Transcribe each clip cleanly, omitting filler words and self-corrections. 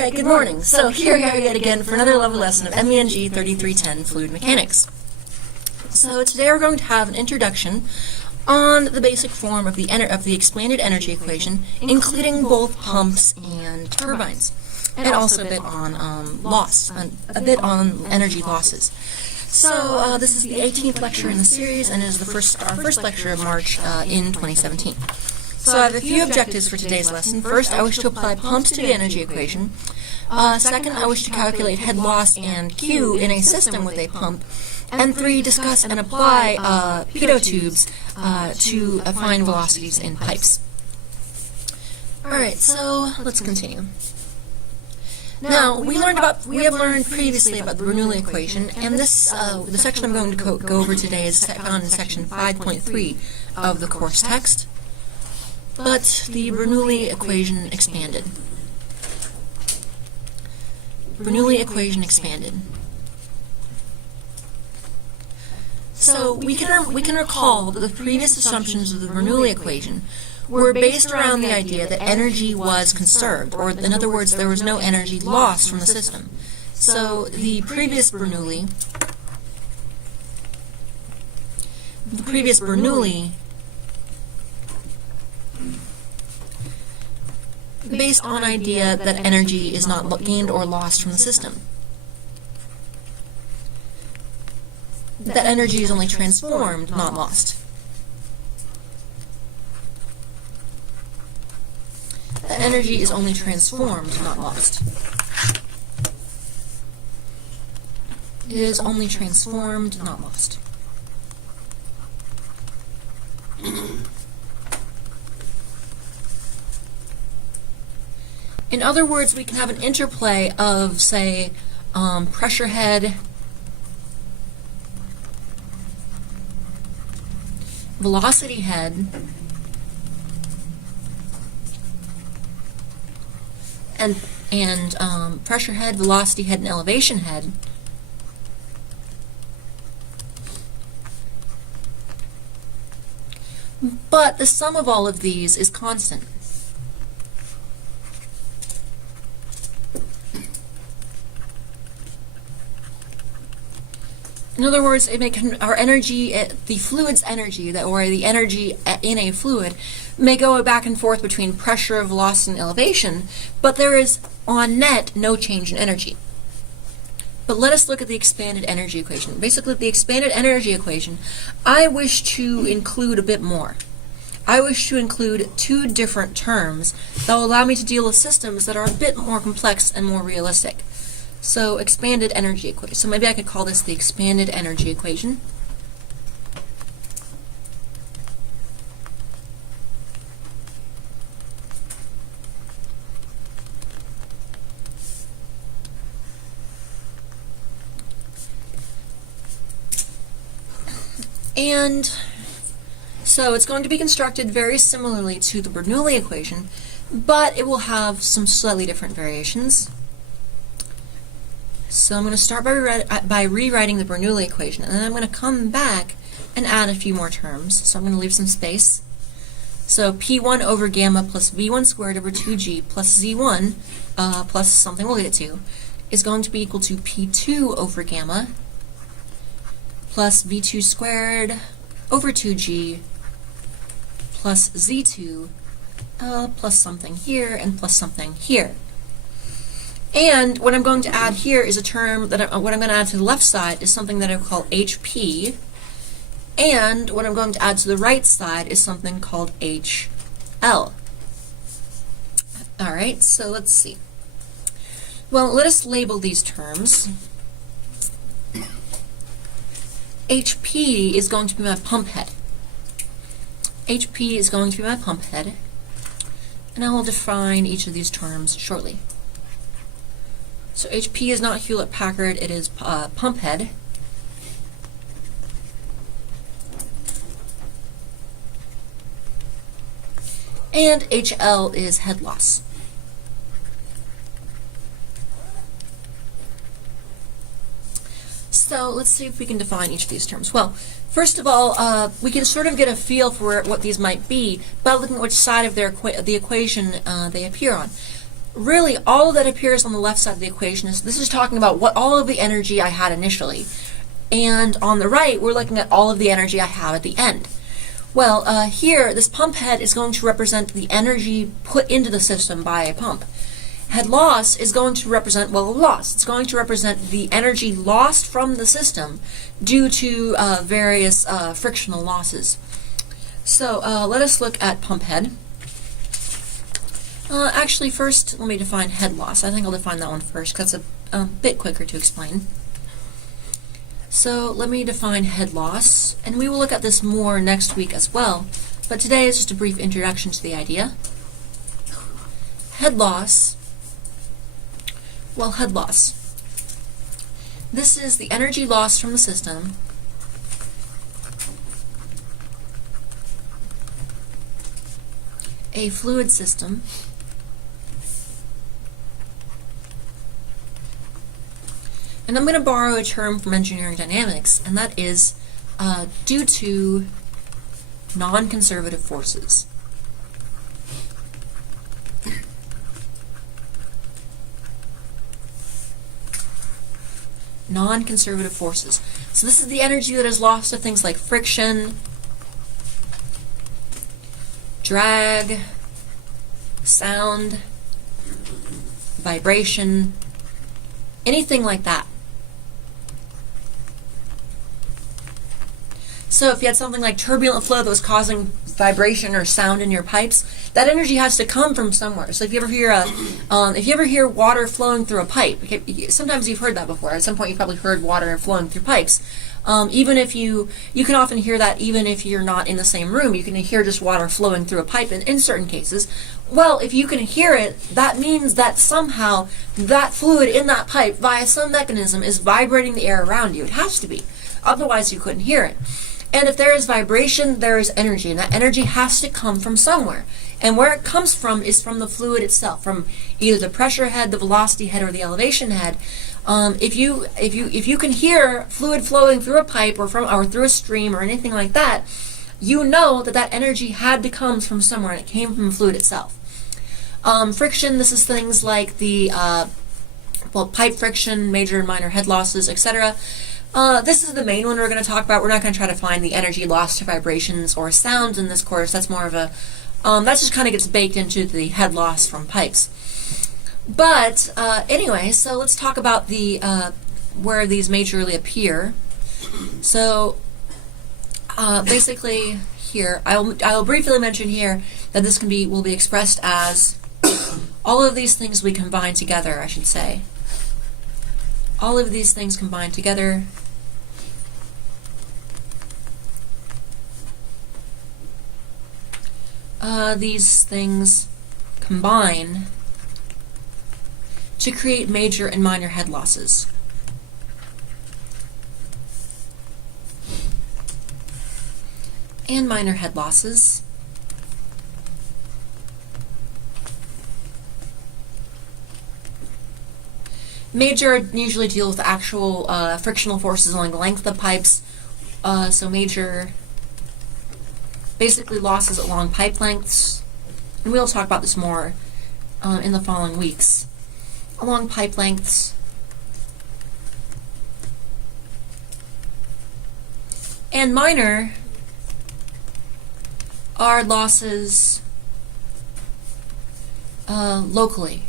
Alright, good morning. So here we are yet again for another level lesson of MENG 3310 Fluid Mechanics. So today we're going to have an introduction on the basic form of the expanded energy equation, including both pumps and turbines, and also a bit on a bit on energy losses. So this is the 18th lecture in the series, and it is our first lecture of March in 2017. So I have a few objectives for today's lesson. First, I wish to apply pumps to the energy equation. Second, I wish to calculate head loss and Q in a system with a pump. And 3, discuss and apply pitot tubes to find velocities in pipes. Alright, so let's continue. Now, we have learned previously about the Bernoulli equation, and this the section I'm going to go over today is found in section 5.3 of the course text. But the Bernoulli equation expanded. Bernoulli equation expanded. So we can recall that the previous assumptions of the Bernoulli equation were based around the idea that energy was conserved, or in other words, there was no energy lost from the system. So the previous Bernoulli based on idea that energy is not gained or lost from the system. That energy is only transformed, not lost. That energy is only transformed, not lost. It is only transformed, not lost. In other words, we can have an interplay of, say, pressure head, velocity head, and pressure head, velocity head, and elevation head. But the sum of all of these is constant. In other words, our energy, the fluid's energy, or the energy in a fluid, may go back and forth between pressure, velocity, and elevation, but there is, on net, no change in energy. But let us look at the expanded energy equation. Basically, the expanded energy equation, I wish to include a bit more. I wish to include 2 different terms that will allow me to deal with systems that are a bit more complex and more realistic. So, expanded energy equation. So maybe I could call this the expanded energy equation. And so it's going to be constructed very similarly to the Bernoulli equation, but it will have some slightly different variations. So I'm going to start by rewriting the Bernoulli equation, and then I'm going to come back and add a few more terms. So I'm going to leave some space. So P1 over gamma plus V1 squared over 2G plus Z1 plus something we'll get to is going to be equal to P2 over gamma plus V2 squared over 2G plus Z2 plus something here and plus something here. And what I'm going to add here is a term that what I'm going to add to the left side is something that I call HP, and what I'm going to add to the right side is something called HL. Alright, so let's see. Well, let us label these terms. HP is going to be my pump head. HP is going to be my pump head, and I will define each of these terms shortly. So HP is not Hewlett-Packard, it is pump head. And HL is head loss. So let's see if we can define each of these terms. Well, first of all, we can sort of get a feel for what these might be by looking at which side of the equation they appear on. really all that appears on the left side of the equation is, this is talking about what all of the energy I had initially. And on the right, we're looking at all of the energy I have at the end. Well, here, this pump head is going to represent the energy put into the system by a pump. Head loss is going to represent, well, loss. It's going to represent the energy lost from the system due to various frictional losses. So let us look at pump head. Actually, first, let me define head loss. I think I'll define that one first, because it's a bit quicker to explain. So let me define head loss, and we will look at this more next week as well, but today is just a brief introduction to the idea. Head loss, well, head loss. This is the energy lost from the system a fluid system and I'm going to borrow a term from engineering dynamics, and that is due to non-conservative forces. Non-conservative forces. So this is the energy that is lost to things like friction, drag, sound, vibration, anything like that. So if you had something like turbulent flow that was causing vibration or sound in your pipes, that energy has to come from somewhere. So if you ever hear water flowing through a pipe, sometimes you've heard that before. At some point you've probably heard water flowing through pipes. Even if you can often hear that even if you're not in the same room. You can hear just water flowing through a pipe in certain cases. Well, if you can hear it, that means that somehow that fluid in that pipe via some mechanism is vibrating the air around you. It has to be. Otherwise you couldn't hear it. And if there is vibration, there is energy, and that energy has to come from somewhere. And where it comes from is from the fluid itself, from either the pressure head, the velocity head, or the elevation head. If you can hear fluid flowing through a pipe or through a stream or anything like that, you know that that energy had to come from somewhere, and it came from the fluid itself. Friction, this is things like the pipe friction, major and minor head losses, etc. This is the main one we're going to talk about. We're not going to try to find the energy lost to vibrations or sounds in this course. That's more of a, that just kind of gets baked into the head loss from pipes. But anyway, so let's talk about the where these majorly appear. So basically here, I'll briefly mention here that this will be expressed as all of these things we combine together, I should say. All of these things combined together these things combine to create major and minor head losses. And minor head losses major usually deal with the actual frictional forces along the length of pipes. So major, basically losses along pipe lengths. And we'll talk about this more in the following weeks. Along pipe lengths. And minor are losses locally.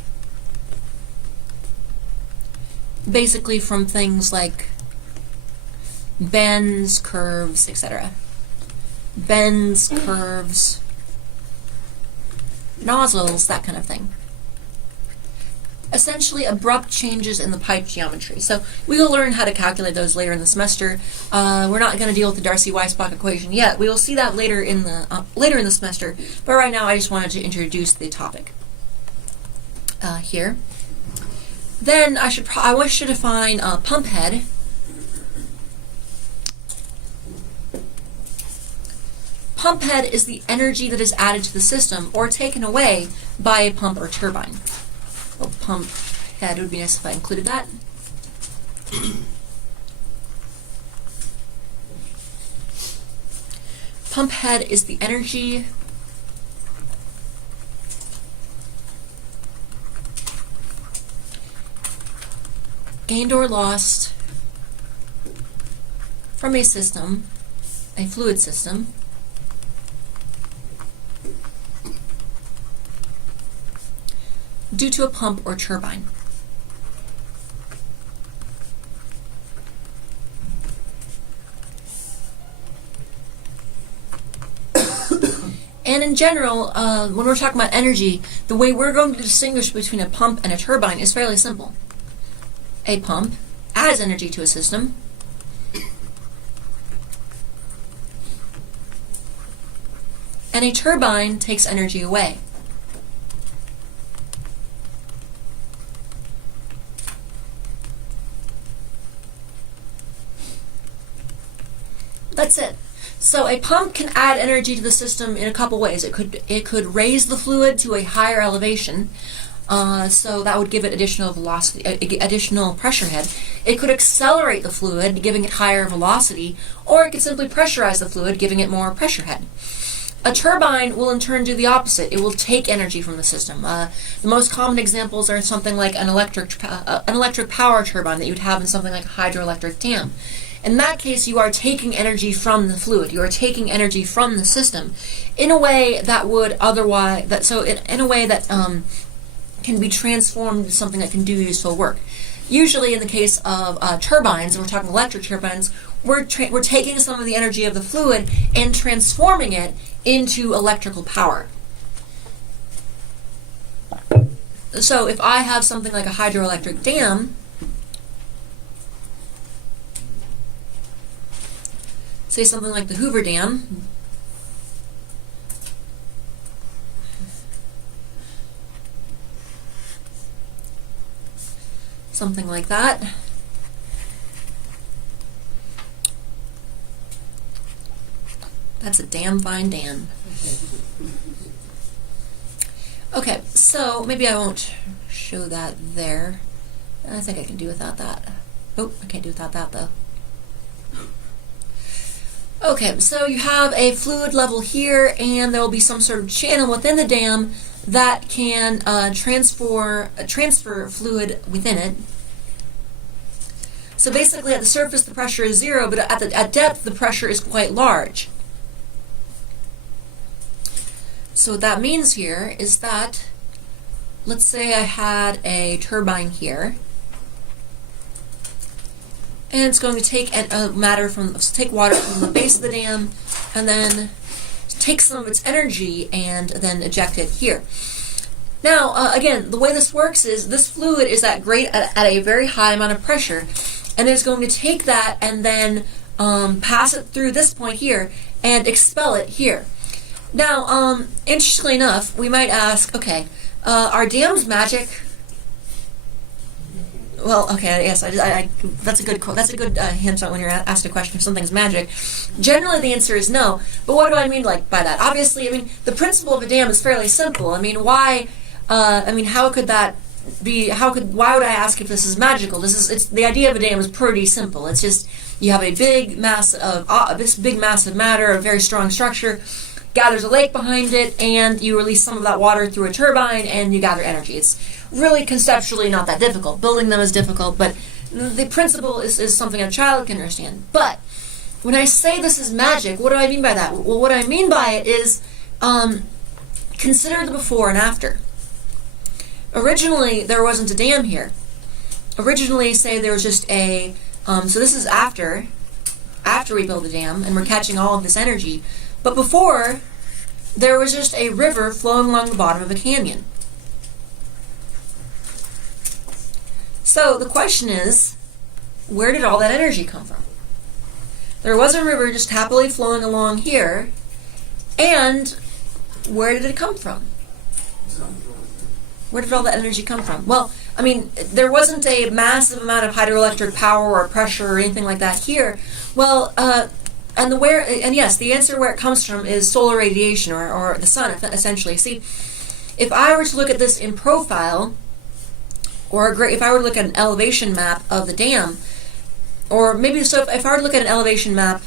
Basically from things like bends, curves, etc. Bends, curves, nozzles, that kind of thing. Essentially abrupt changes in the pipe geometry. So we will learn how to calculate those later in the semester. We're not going to deal with the Darcy-Weisbach equation yet. We will see that later in the semester. But right now I just wanted to introduce the topic here. Then I wish to define pump head. Pump head is the energy that is added to the system or taken away by a pump or turbine. Well, pump head would be nice if I included that. Pump head is the energy gained or lost from a system, a fluid system, due to a pump or turbine. And in general, when we're talking about energy, the way we're going to distinguish between a pump and a turbine is fairly simple. A pump adds energy to a system, and a turbine takes energy away. That's it. So a pump can add energy to the system in a couple ways. It could raise the fluid to a higher elevation, so that would give it additional velocity, additional pressure head. It could accelerate the fluid, giving it higher velocity, or it could simply pressurize the fluid, giving it more pressure head. A turbine will in turn do the opposite. It will take energy from the system. The most common examples are something like an electric power turbine that you'd have in something like a hydroelectric dam. In that case, you are taking energy from the fluid. You are taking energy from the system in a way that would otherwise, in a way that can be transformed into something that can do useful work. Usually in the case of turbines, and we're talking electric turbines, we're taking some of the energy of the fluid and transforming it into electrical power. So if I have something like a hydroelectric dam, say something like the Hoover Dam, something like that. That's a damn fine dam. Okay, so maybe I won't show that there. I think I can do without that. Oh, I can't do without that though. Okay, so you have a fluid level here, and there will be some sort of channel within the dam that can transfer fluid within it. So basically, at the surface, the pressure is 0, but at depth, the pressure is quite large. So what that means here is that, let's say I had a turbine here, and it's going to take water from the base of the dam, and then take some of its energy and then eject it here. Now, again, the way this works is this fluid is at a very high amount of pressure, and it's going to take that and then pass it through this point here and expel it here. Now, interestingly enough, we might ask, okay, are dams magic? Well, okay, yes, that's a good hint on when you're asked a question if something's magic. Generally, the answer is no. But what do I mean by that? Obviously, I mean the principle of a dam is fairly simple. I mean, why? How could that be? Why would I ask if this is magical? The idea of a dam is pretty simple. It's just you have a big mass of matter, a very strong structure, gathers a lake behind it, and you release some of that water through a turbine, and you gather energy. It's really conceptually not that difficult. Building them is difficult, but the principle is something a child can understand. But when I say this is magic, what do I mean by that? Well, what I mean by it is consider the before and after. Originally, there wasn't a dam here. Originally, say there was just a, so this is after we build the dam, and we're catching all of this energy. But before, there was just a river flowing along the bottom of a canyon. So the question is, where did all that energy come from? There was a river just happily flowing along here, and where did it come from? Where did all that energy come from? Well, I mean, there wasn't a massive amount of hydroelectric power or pressure or anything like that here. Well, and yes, the answer where it comes from is solar radiation or the sun, essentially. See, if I were to look at this in profile, if I were to look at an elevation map of the dam, or maybe so if I were to look at an elevation map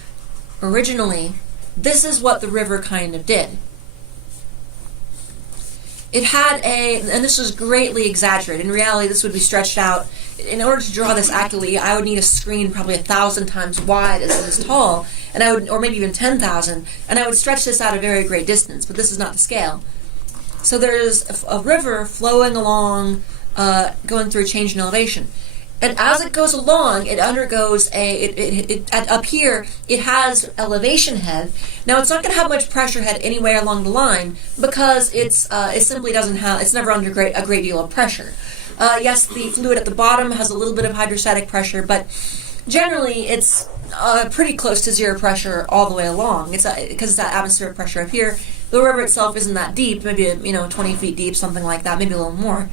originally, this is what the river kind of did. it had and this was greatly exaggerated. In reality, this would be stretched out. In order to draw this accurately, I would need a screen probably 1,000 times wide as it is tall, or maybe even 10,000, and I would stretch this out a very great distance, but this is not the scale. So there's a river flowing along, going through a change in elevation. And as it goes along, it undergoes up here, it has elevation head. Now, it's not going to have much pressure head anywhere along the line because it simply doesn't have, it's never under a great deal of pressure. Yes, the fluid at the bottom has a little bit of hydrostatic pressure, but generally it's pretty close to zero pressure all the way along. Because it's that atmospheric pressure up here. The river itself isn't that deep, maybe 20 feet deep, something like that, maybe a little more.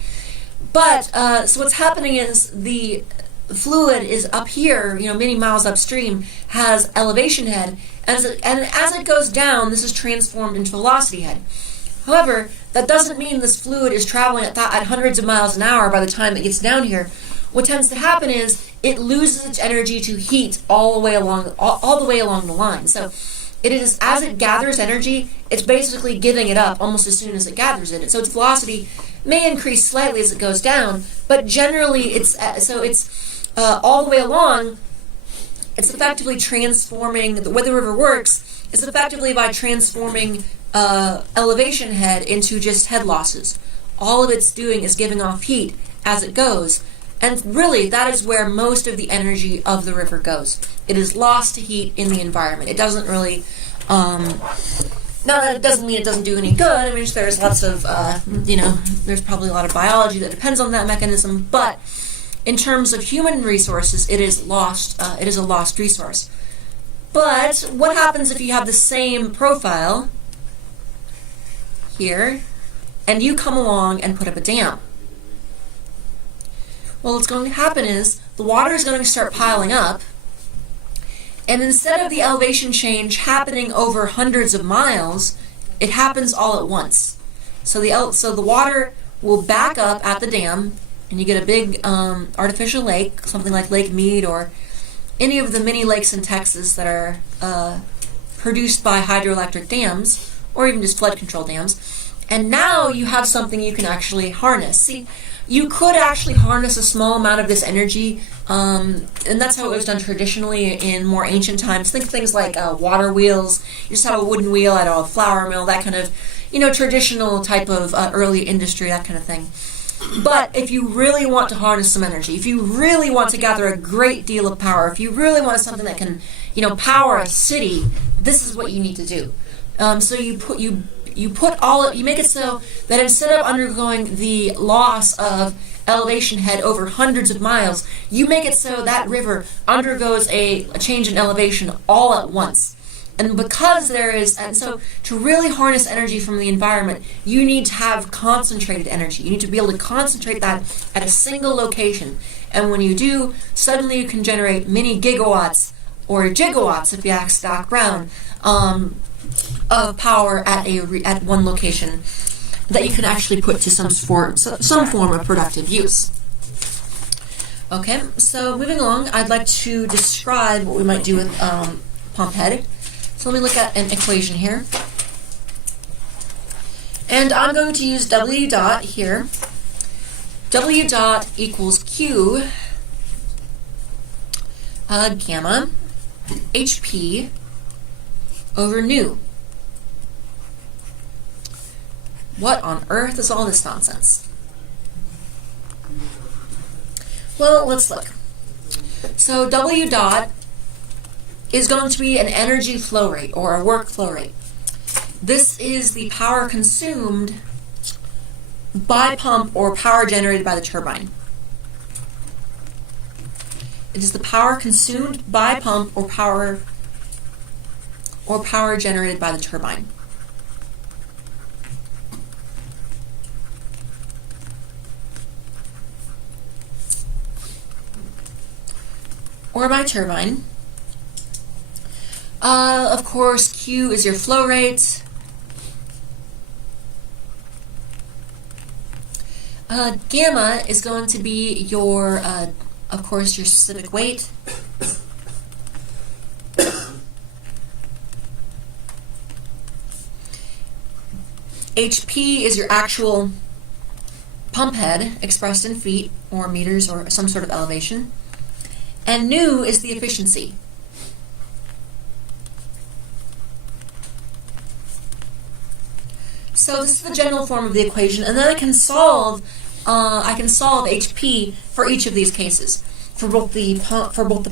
But so what's happening is the fluid is up here, many miles upstream, has elevation head, and as it goes down, this is transformed into velocity head. However, that doesn't mean this fluid is traveling at hundreds of miles an hour by the time it gets down here. What tends to happen is it loses its energy to heat all the way along the line. So it is, as it gathers energy, it's basically giving it up almost as soon as it gathers it. So its velocity may increase slightly as it goes down, but generally it's all the way along. It's effectively transforming. The way the river works is effectively by transforming elevation head into just head losses. All of it's doing is giving off heat as it goes, and really that is where most of the energy of the river goes. It is lost to heat in the environment. It doesn't really. Not that it doesn't mean it doesn't do any good. I mean, there's lots of, there's probably a lot of biology that depends on that mechanism. But in terms of human resources, it is lost. It is a lost resource. But what happens if you have the same profile here, and you come along and put up a dam? Well, what's going to happen is the water is going to start piling up. And instead of the elevation change happening over hundreds of miles, it happens all at once. So the water will back up at the dam, and you get a big artificial lake, something like Lake Mead or any of the mini lakes in Texas that are produced by hydroelectric dams, or even just flood control dams. And now you have something you can actually harness. See, you could actually harness a small amount of this energy, and that's how it was done traditionally in more ancient times. Think things like water wheels. You just have a wooden wheel at a flour mill, that kind of, traditional type of early industry, that kind of thing. But if you really want to harness some energy, if you really want to gather a great deal of power, if you really want something that can, power a city, this is what you need to do. So you make it so that instead of undergoing the loss of elevation head over hundreds of miles, you make it so that river undergoes a change in elevation all at once. And so to really harness energy from the environment, you need to have concentrated energy. You need to be able to concentrate that at a single location. And when you do, suddenly you can generate many gigawatts, or gigawatts if you ask Doc Brown, of power at one location that you can actually put to some form of productive use. Okay, so moving along, I'd like to describe what we might do with pump head. So let me look at an equation here. And I'm going to use W dot here. W dot equals Q gamma HP over nu. What on earth is all this nonsense? Well, let's look. So W dot is going to be an energy flow rate, or a work flow rate. This is the power consumed by pump or power generated by the turbine. It is the power consumed by pump or power generated by the turbine. Or by turbine. Of course, Q is your flow rate. Gamma is going to be your, of course, your specific weight. HP is your actual pump head expressed in feet or meters or some sort of elevation. And nu is the efficiency. So this is the general form of the equation, and then I can solve HP for each of these cases, for both the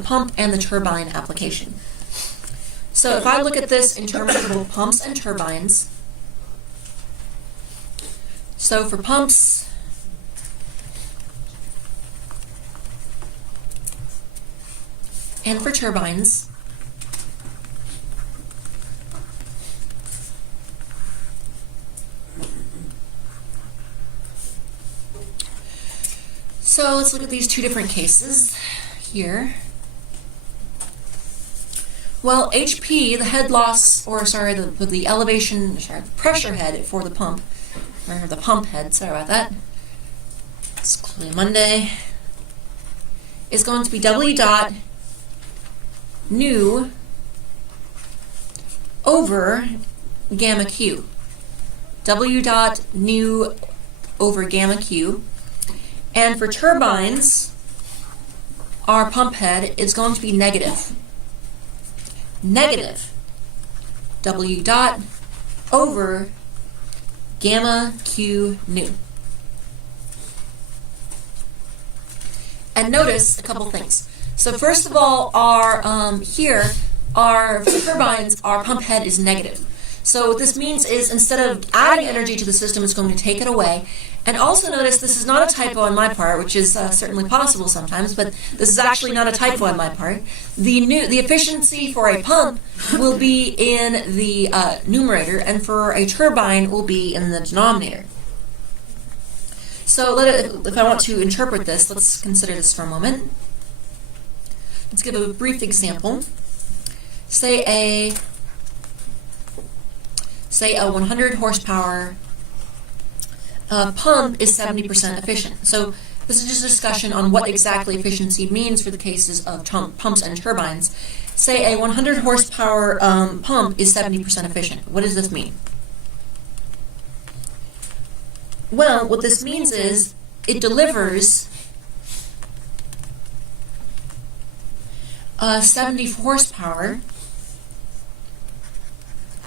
pump and the turbine application. So if I look at this in terms of both pumps and turbines, so for pumps, and for turbines, so let's look at these two different cases here. Well, HP, the head loss, or sorry, the elevation, sorry, the pressure head for the pump, or the pump head, sorry about that, it's clearly Monday, is going to be W dot nu over gamma Q. W dot nu over gamma Q. And for turbines, our pump head is going to be negative W dot over gamma Q nu. And notice a couple things. So first of all, our turbines, our pump head is negative. So what this means is instead of adding energy to the system, it's going to take it away. And also notice this is not a typo on my part, which is certainly possible sometimes, but this is actually not a typo on my part. The efficiency for a pump will be in the numerator, and for a turbine will be in the denominator. So if I want to interpret this, let's consider this for a moment. Let's give a brief example. Say a 100 horsepower pump is 70% efficient. So this is just a discussion on what exactly efficiency means for the cases of pumps and turbines. Say a 100 horsepower pump is 70% efficient. What does this mean? Well, what this means is it delivers 70 horsepower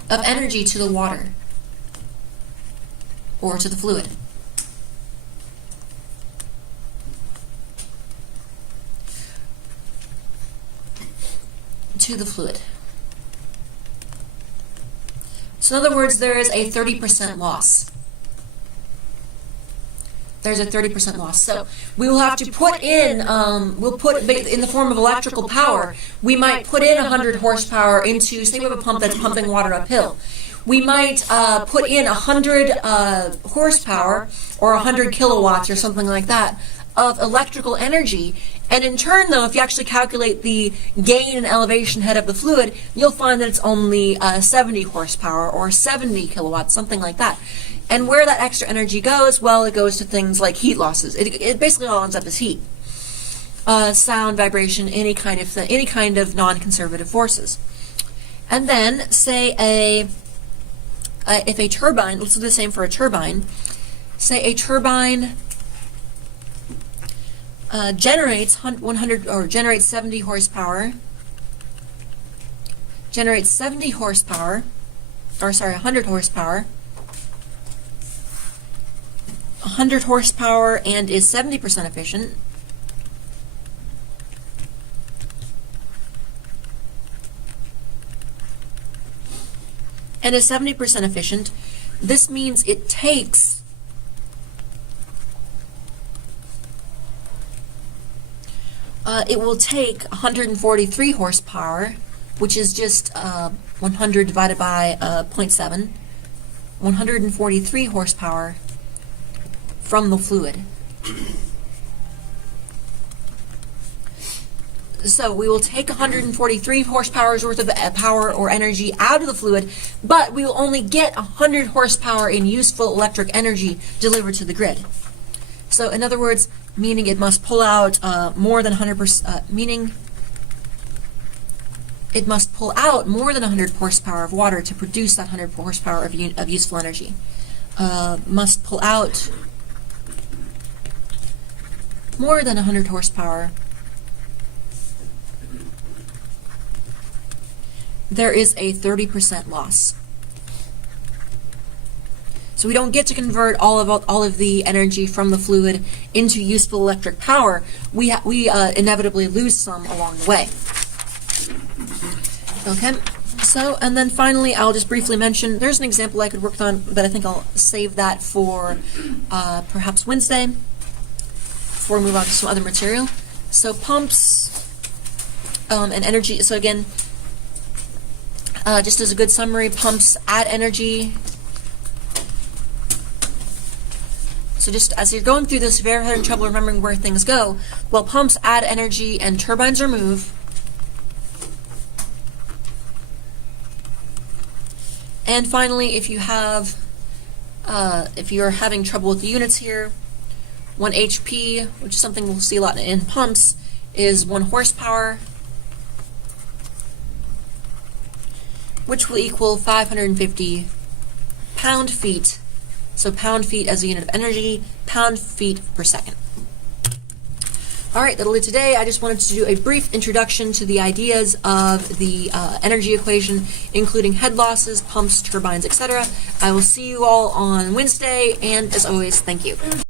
of energy to the water or to the fluid. To the fluid. So in other words, there is a 30% loss. There's a 30% loss. So we will have to put in, we'll put in the form of electrical power, we might put in 100 horsepower into, say we have a pump that's pumping water uphill. We might put in 100 horsepower or 100 kilowatts or something like that of electrical energy. And in turn, though, if you actually calculate the gain and elevation head of the fluid, you'll find that it's only 70 horsepower or 70 kilowatts, something like that. And where that extra energy goes, well, it goes to things like heat losses. It basically all ends up as heat, sound, vibration, any kind of non-conservative forces. And then, say if a turbine, let's do the same for a turbine. Say a turbine generates 70 horsepower. Generates 70 horsepower, or sorry, 100 horsepower. 100 horsepower and is 70% efficient. And is 70% efficient. This means it takes it will take 143 horsepower, which is just 100 divided by 0.7, 143 horsepower from the fluid. So we will take 143 horsepower's worth of power or energy out of the fluid, but we will only get 100 horsepower in useful electric energy delivered to the grid. So in other words, meaning it must pull out more than 100%, meaning it must pull out more than 100 horsepower of water to produce that 100 horsepower of useful energy. must pull out more than 100 horsepower, there is a 30% loss. So we don't get to convert all of the energy from the fluid into useful electric power. We inevitably lose some along the way. Okay. So, and then finally, I'll just briefly mention, there's an example I could work on, but I think I'll save that for perhaps Wednesday before we move on to some other material. So pumps and energy. So again, just as a good summary, pumps add energy. So just as you're going through this, if you're having trouble remembering where things go, well, pumps add energy and turbines remove. And finally, if you're having trouble with the units here, 1 HP, which is something we'll see a lot in pumps, is 1 horsepower, which will equal 550 pound-feet. So pound-feet as a unit of energy, pound-feet per second. All right, that'll do today. I just wanted to do a brief introduction to the ideas of the energy equation, including head losses, pumps, turbines, etc. I will see you all on Wednesday, and as always, thank you.